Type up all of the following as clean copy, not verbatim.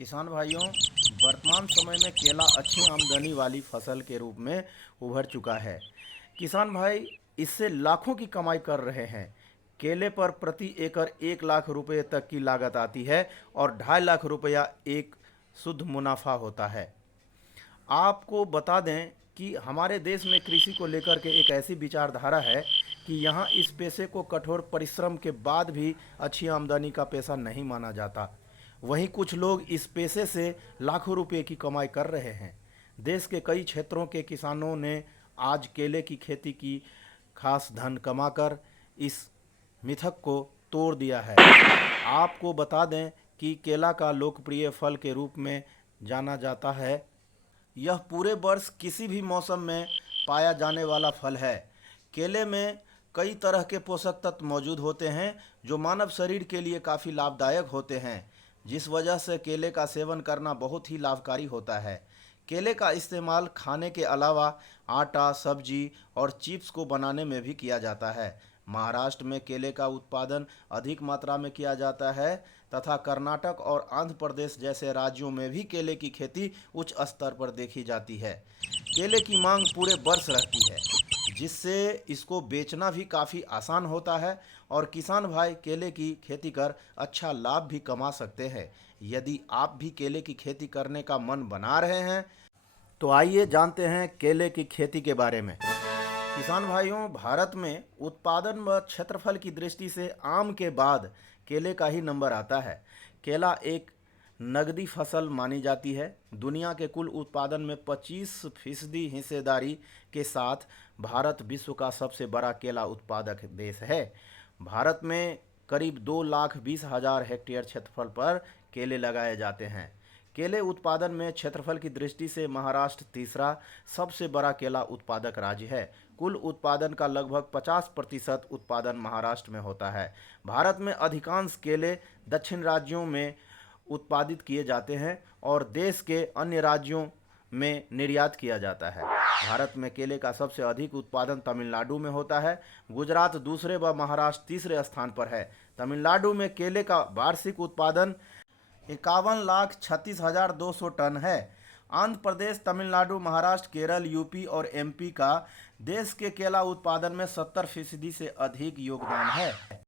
किसान भाइयों, वर्तमान समय में केला अच्छी आमदनी वाली फसल के रूप में उभर चुका है। किसान भाई इससे लाखों की कमाई कर रहे हैं। केले पर प्रति एकड़ 1 लाख रुपए तक की लागत आती है और 2.5 लाख रुपया एक शुद्ध मुनाफा होता है। आपको बता दें कि हमारे देश में कृषि को लेकर के एक ऐसी विचारधारा है कि यहाँ इस पेशे को कठोर परिश्रम के बाद भी अच्छी आमदनी का पेशा नहीं माना जाता। वहीं कुछ लोग इस पेशे से लाखों रुपए की कमाई कर रहे हैं। देश के कई क्षेत्रों के किसानों ने आज केले की खेती की खास धन कमाकर इस मिथक को तोड़ दिया है। आपको बता दें कि केला का लोकप्रिय फल के रूप में जाना जाता है। यह पूरे वर्ष किसी भी मौसम में पाया जाने वाला फल है। केले में कई तरह के पोषक तत्व मौजूद होते हैं जो मानव शरीर के लिए काफ़ी लाभदायक होते हैं, जिस वजह से केले का सेवन करना बहुत ही लाभकारी होता है। केले का इस्तेमाल खाने के अलावा आटा, सब्जी और चिप्स को बनाने में भी किया जाता है। महाराष्ट्र में केले का उत्पादन अधिक मात्रा में किया जाता है तथा कर्नाटक और आंध्र प्रदेश जैसे राज्यों में भी केले की खेती उच्च स्तर पर देखी जाती है। केले की मांग पूरे वर्ष रहती है, जिससे इसको बेचना भी काफ़ी आसान होता है और किसान भाई केले की खेती कर अच्छा लाभ भी कमा सकते हैं। यदि आप भी केले की खेती करने का मन बना रहे हैं तो आइए जानते हैं केले की खेती के बारे में। किसान भाइयों, भारत में उत्पादन व क्षेत्रफल की दृष्टि से आम के बाद केले का ही नंबर आता है। केला एक नगदी फसल मानी जाती है। दुनिया के कुल उत्पादन में 25% हिस्सेदारी के साथ भारत विश्व का सबसे बड़ा केला उत्पादक देश है। भारत में करीब 2,20,000 हेक्टेयर क्षेत्रफल पर केले लगाए जाते हैं। केले उत्पादन में क्षेत्रफल की दृष्टि से महाराष्ट्र तीसरा सबसे बड़ा केला उत्पादक राज्य है। कुल उत्पादन का लगभग 50% उत्पादन महाराष्ट्र में होता है। भारत में अधिकांश केले दक्षिण राज्यों में उत्पादित किए जाते हैं और देश के अन्य राज्यों में निर्यात किया जाता है। भारत में केले का सबसे अधिक उत्पादन तमिलनाडु में होता है। गुजरात दूसरे व महाराष्ट्र तीसरे स्थान पर है। तमिलनाडु में केले का वार्षिक उत्पादन 51,36,200 टन है। आंध्र प्रदेश, तमिलनाडु, महाराष्ट्र, केरल, यूपी और एमपी का देश के केला उत्पादन में 70% से अधिक योगदान है।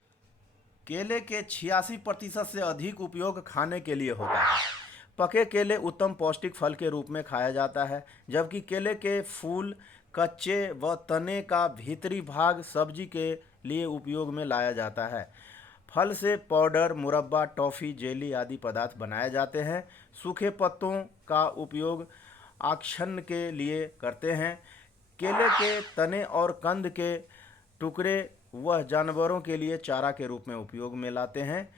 केले के 86% से अधिक उपयोग खाने के लिए होता है। पके केले उत्तम पौष्टिक फल के रूप में खाया जाता है, जबकि केले के फूल, कच्चे व तने का भीतरी भाग सब्जी के लिए उपयोग में लाया जाता है। फल से पाउडर, मुरब्बा, टॉफ़ी, जेली आदि पदार्थ बनाए जाते हैं। सूखे पत्तों का उपयोग आच्छन्न के लिए करते हैं। केले के तने और कंद के टुकड़े वह जानवरों के लिए चारा के रूप में उपयोग में लाते हैं।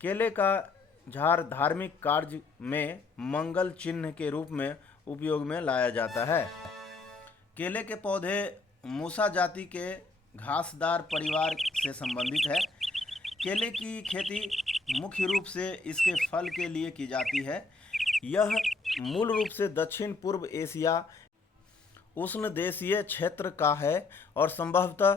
केले का झाड़ धार्मिक कार्य में मंगल चिन्ह के रूप में उपयोग में लाया जाता है। केले के पौधे मूसा जाति के घासदार परिवार से संबंधित है। केले की खेती मुख्य रूप से इसके फल के लिए की जाती है। यह मूल रूप से दक्षिण पूर्व एशिया उष्णदेशीय क्षेत्र का है और संभवतः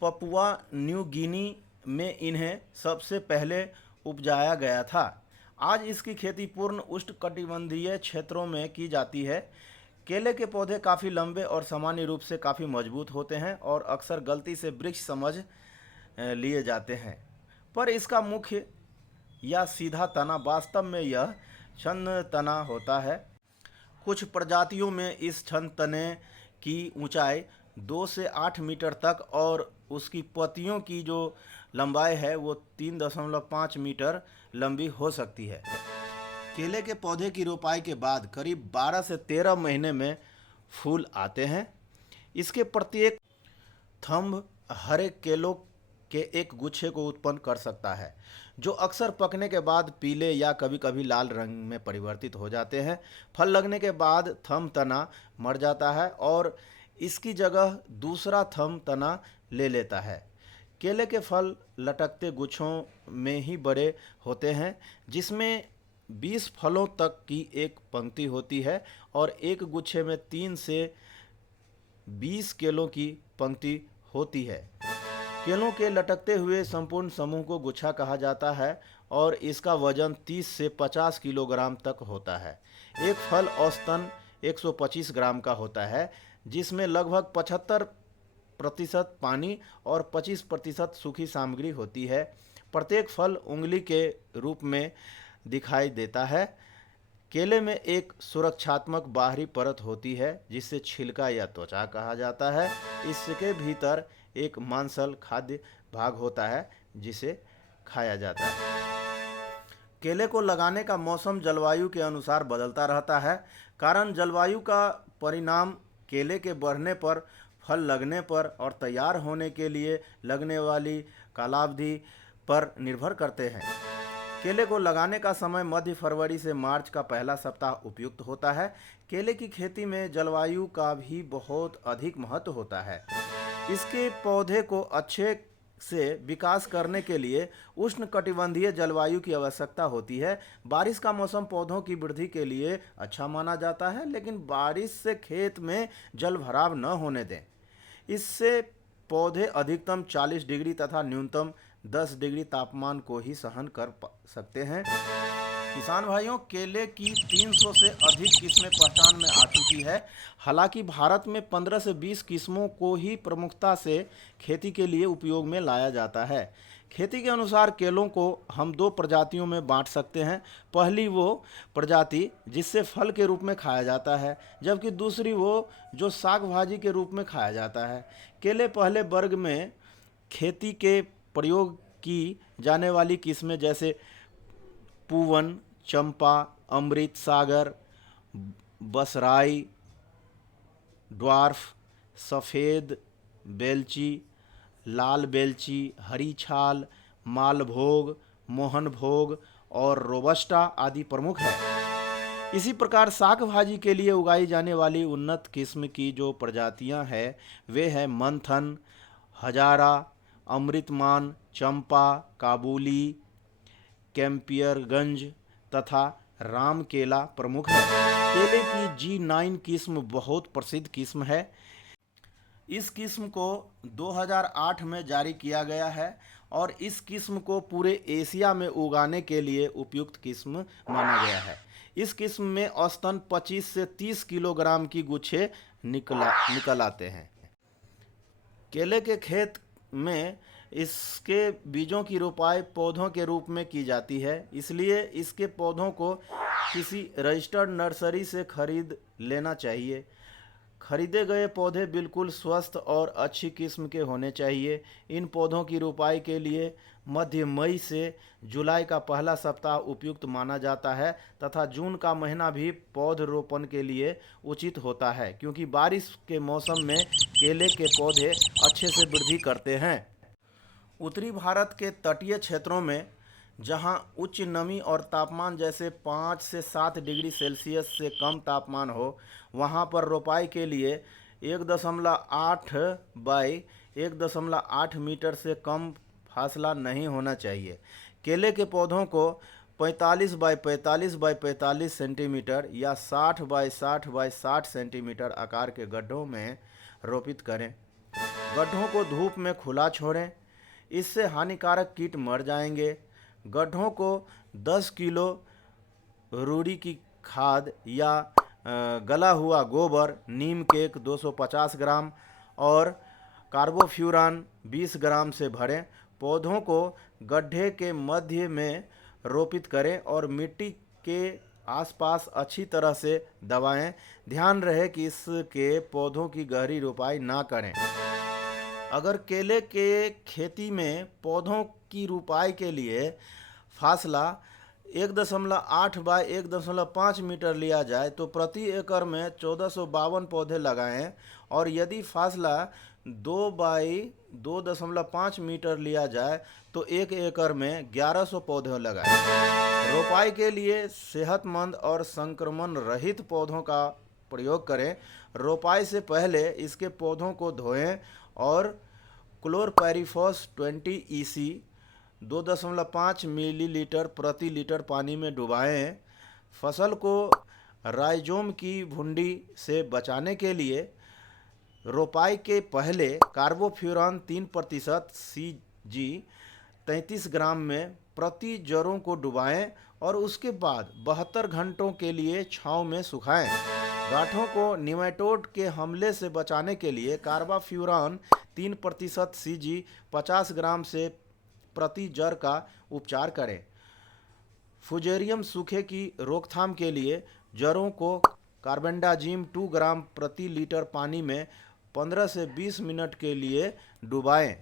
पपुआ न्यू गिनी में इन्हें सबसे पहले उपजाया गया था। आज इसकी खेती पूर्ण उष्णकटिबंधीय क्षेत्रों में की जाती है। केले के पौधे काफ़ी लंबे और सामान्य रूप से काफ़ी मजबूत होते हैं और अक्सर गलती से वृक्ष समझ लिए जाते हैं, पर इसका मुख्य या सीधा तना वास्तव में यह छन्न तना होता है। कुछ प्रजातियों में इस छन्न तने की ऊंचाई 2 से 8 मीटर तक और उसकी पत्तियों की जो लंबाई है वो 3.5 मीटर लंबी हो सकती है। केले के पौधे की रोपाई के बाद करीब 12 से 13 महीने में फूल आते हैं। इसके प्रत्येक थंब हरे केलों के एक गुच्छे को उत्पन्न कर सकता है, जो अक्सर पकने के बाद पीले या कभी कभी लाल रंग में परिवर्तित हो जाते हैं। फल लगने के बाद थंब तना मर जाता है और इसकी जगह दूसरा थंब तना ले लेता है। केले के फल लटकते गुच्छों में ही बड़े होते हैं, जिसमें 20 फलों तक की एक पंक्ति होती है और एक गुच्छे में 3 से 20 केलों की पंक्ति होती है। केलों के लटकते हुए संपूर्ण समूह को गुच्छा कहा जाता है और इसका वजन 30 से 50 किलोग्राम तक होता है। एक फल औसतन 125 ग्राम का होता है, जिसमें लगभग 75% पानी और 25% सूखी सामग्री होती है। प्रत्येक फल उंगली के रूप में दिखाई देता है। केले में एक सुरक्षात्मक बाहरी परत होती है जिसे छिलका या त्वचा कहा जाता है। इसके भीतर एक मांसल खाद्य भाग होता है जिसे खाया जाता है। केले को लगाने का मौसम जलवायु के अनुसार बदलता रहता है। कारण जलवायु का परिणाम केले के बढ़ने पर, फल लगने पर और तैयार होने के लिए लगने वाली कालावधि पर निर्भर करते हैं। केले को लगाने का समय मध्य फरवरी से मार्च का पहला सप्ताह उपयुक्त होता है। केले की खेती में जलवायु का भी बहुत अधिक महत्व होता है। इसके पौधे को अच्छे से विकास करने के लिए उष्णकटिबंधीय जलवायु की आवश्यकता होती है। बारिश का मौसम पौधों की वृद्धि के लिए अच्छा माना जाता है, लेकिन बारिश से खेत में जल भराव न होने दें। इससे पौधे अधिकतम 40 डिग्री तथा न्यूनतम 10 डिग्री तापमान को ही सहन कर सकते हैं। किसान भाइयों, केले की 300 से अधिक किस्में पहचान में आ चुकी है। हालांकि भारत में 15 से 20 किस्मों को ही प्रमुखता से खेती के लिए उपयोग में लाया जाता है। खेती के अनुसार केलों को हम दो प्रजातियों में बांट सकते हैं। पहली वो प्रजाति जिससे फल के रूप में खाया जाता है, जबकि दूसरी वो जो साग भाजी के रूप में खाया जाता है। केले पहले वर्ग में खेती के प्रयोग की जाने वाली किस्में जैसे पूवन, चंपा, अमृत सागर, बसराई, ड्वार्फ, सफ़ेद बेलची, लाल बेलची, हरी छाल, मालभोग, मोहनभोग और रोबस्टा आदि प्रमुख है। इसी प्रकार साग भाजी के लिए उगाई जाने वाली उन्नत किस्म की जो प्रजातियां हैं वे हैं मंथन, हजारा, अमृतमान, चंपा, काबुली, कैंपियरगंज तथा राम केला प्रमुख है। केले की G9 किस्म बहुत प्रसिद्ध किस्म है। इस किस्म को 2008 में जारी किया गया है और इस किस्म को पूरे एशिया में उगाने के लिए उपयुक्त किस्म माना गया है। इस किस्म में औसतन 25 से 30 किलोग्राम की गुच्छे निकल आते हैं। केले के खेत में इसके बीजों की रोपाई पौधों के रूप में की जाती है, इसलिए इसके पौधों को किसी रजिस्टर्ड नर्सरी से खरीद लेना चाहिए। खरीदे गए पौधे बिल्कुल स्वस्थ और अच्छी किस्म के होने चाहिए। इन पौधों की रोपाई के लिए मध्य मई से जुलाई का पहला सप्ताह उपयुक्त माना जाता है तथा जून का महीना भी पौधरोपण के लिए उचित होता है, क्योंकि बारिश के मौसम में केले के पौधे अच्छे से वृद्धि करते हैं। उत्तरी भारत के तटीय क्षेत्रों में जहां उच्च नमी और तापमान जैसे 5 से 7 डिग्री सेल्सियस से कम तापमान हो, वहां पर रोपाई के लिए 1.8 बाई 1.8 मीटर से कम फासला नहीं होना चाहिए। केले के पौधों को 45 बाई 45 बाई 45 सेंटीमीटर या 60 बाई 60 बाई 60 सेंटीमीटर आकार के गड्ढों में रोपित करें। गड्ढों को धूप में खुला छोड़ें, इससे हानिकारक कीट मर जाएंगे। गड्ढों को 10 किलो रूढ़ी की खाद या गला हुआ गोबर, नीम केक 250 ग्राम और कार्बोफ्यूरान 20 ग्राम से भरें। पौधों को गड्ढे के मध्य में रोपित करें और मिट्टी के आसपास अच्छी तरह से दबाएं। ध्यान रहे कि इसके पौधों की गहरी रोपाई ना करें। अगर केले के खेती में पौधों की रोपाई के लिए फासला 1.8 बाय 1.5 मीटर लिया जाए तो प्रति एकड़ में 1452 पौधे लगाएं, और यदि फासला 2 बाई 2.5 मीटर लिया जाए तो 1 एकड़ में 1100 पौधे लगाएं। रोपाई के लिए सेहतमंद और संक्रमण रहित पौधों का प्रयोग करें। रोपाई से पहले इसके पौधों को धोएं और क्लोरपायरीफॉस 20 EC 2.5 मिलीलीटर प्रति लीटर पानी में डुबाएं। फसल को राइजोम की भुंडी से बचाने के लिए रोपाई के पहले कार्बोफ्यूरान 3% CG 33 ग्राम में प्रति जड़ों को डुबाएं और उसके बाद 72 घंटों के लिए छांव में सुखाएं। गांठों को निमेटोड के हमले से बचाने के लिए कार्बाफ्यूरॉन 3% सीजी 50 ग्राम से प्रति जड़ का उपचार करें। फुजेरियम सूखे की रोकथाम के लिए जड़ों को कार्बेंडाजिम 2 ग्राम प्रति लीटर पानी में 15 से 20 मिनट के लिए डुबाएं।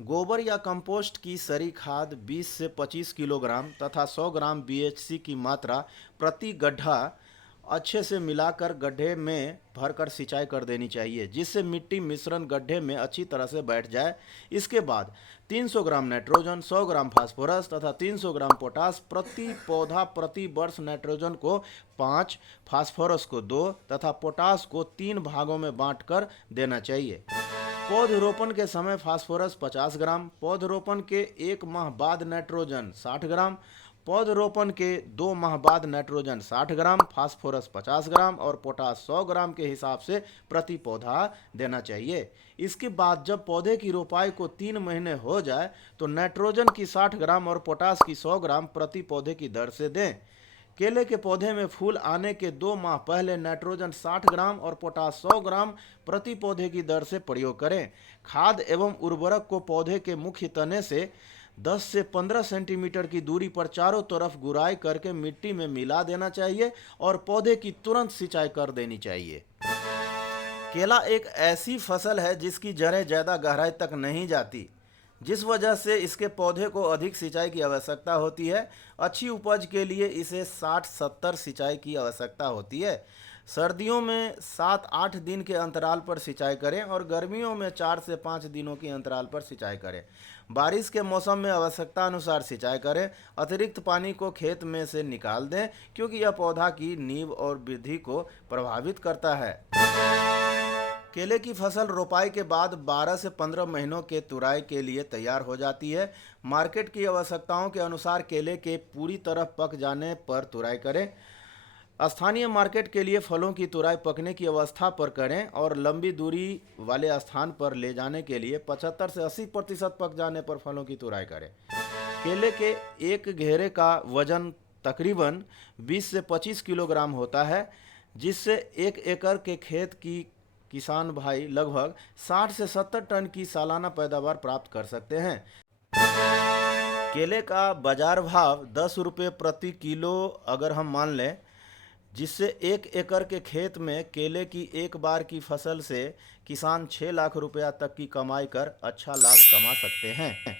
गोबर या कंपोस्ट की सरी खाद 20 से 25 किलोग्राम तथा 100 ग्राम बीएचसी की मात्रा प्रति गड्ढा अच्छे से मिलाकर गड्ढे में भरकर सिंचाई कर देनी चाहिए, जिससे मिट्टी मिश्रण गड्ढे में अच्छी तरह से बैठ जाए। इसके बाद 300 ग्राम नाइट्रोजन, 100 ग्राम फास्फोरस तथा 300 ग्राम पोटास प्रति पौधा प्रति वर्ष नाइट्रोजन को 5, फास्फोरस को 2 तथा पोटास को 3 भागों में बांटकर देना चाहिए। पौधरोपण के समय फास्फोरस 50 ग्राम, पौधरोपण के 1 माह बाद नाइट्रोजन 60 ग्राम, पौधरोपण के 2 माह बाद नाइट्रोजन 60 ग्राम, फास्फोरस 50 ग्राम और पोटास 100 ग्राम के हिसाब से प्रति पौधा देना चाहिए। इसके बाद जब पौधे की रोपाई को 3 महीने हो जाए तो नाइट्रोजन की 60 ग्राम और पोटास की 100 ग्राम प्रति पौधे की दर से दें। केले के पौधे में फूल आने के 2 माह पहले नाइट्रोजन 60 ग्राम और पोटास 100 ग्राम प्रति पौधे की दर से प्रयोग करें। खाद एवं उर्वरक को पौधे के मुख्य तने से 10 से 15 सेंटीमीटर की दूरी पर चारों तरफ गुड़ाई करके मिट्टी में मिला देना चाहिए और पौधे की तुरंत सिंचाई कर देनी चाहिए। केला एक ऐसी फसल है जिसकी जड़ें ज़्यादा गहराई तक नहीं जाती, जिस वजह से इसके पौधे को अधिक सिंचाई की आवश्यकता होती है। अच्छी उपज के लिए इसे 60-70 सिंचाई की आवश्यकता होती है। सर्दियों में 7-8 दिन के अंतराल पर सिंचाई करें और गर्मियों में 4 से 5 दिनों के अंतराल पर सिंचाई करें। बारिश के मौसम में आवश्यकता अनुसार सिंचाई करें। अतिरिक्त पानी को खेत में से निकाल दें, क्योंकि यह पौधा की नींव और वृद्धि को प्रभावित करता है। केले की फसल रोपाई के बाद 12 से 15 महीनों के तुराई के लिए तैयार हो जाती है। मार्केट की आवश्यकताओं के अनुसार केले के पूरी तरह पक जाने पर तुराई करें। स्थानीय मार्केट के लिए फलों की तुराई पकने की अवस्था पर करें और लंबी दूरी वाले स्थान पर ले जाने के लिए 75 से 80% पक जाने पर फलों की तुराई करें। केले के एक घेरे का वजन तकरीबन 20 से 25 किलोग्राम होता है, जिससे 1 एकड़ के खेत की किसान भाई लगभग 60 से 70 टन की सालाना पैदावार प्राप्त कर सकते हैं। केले का बाजार भाव 10 रुपये प्रति किलो अगर हम मान लें, जिससे 1 एकड़ के खेत में केले की एक बार की फसल से किसान 6 लाख रुपया तक की कमाई कर अच्छा लाभ कमा सकते हैं।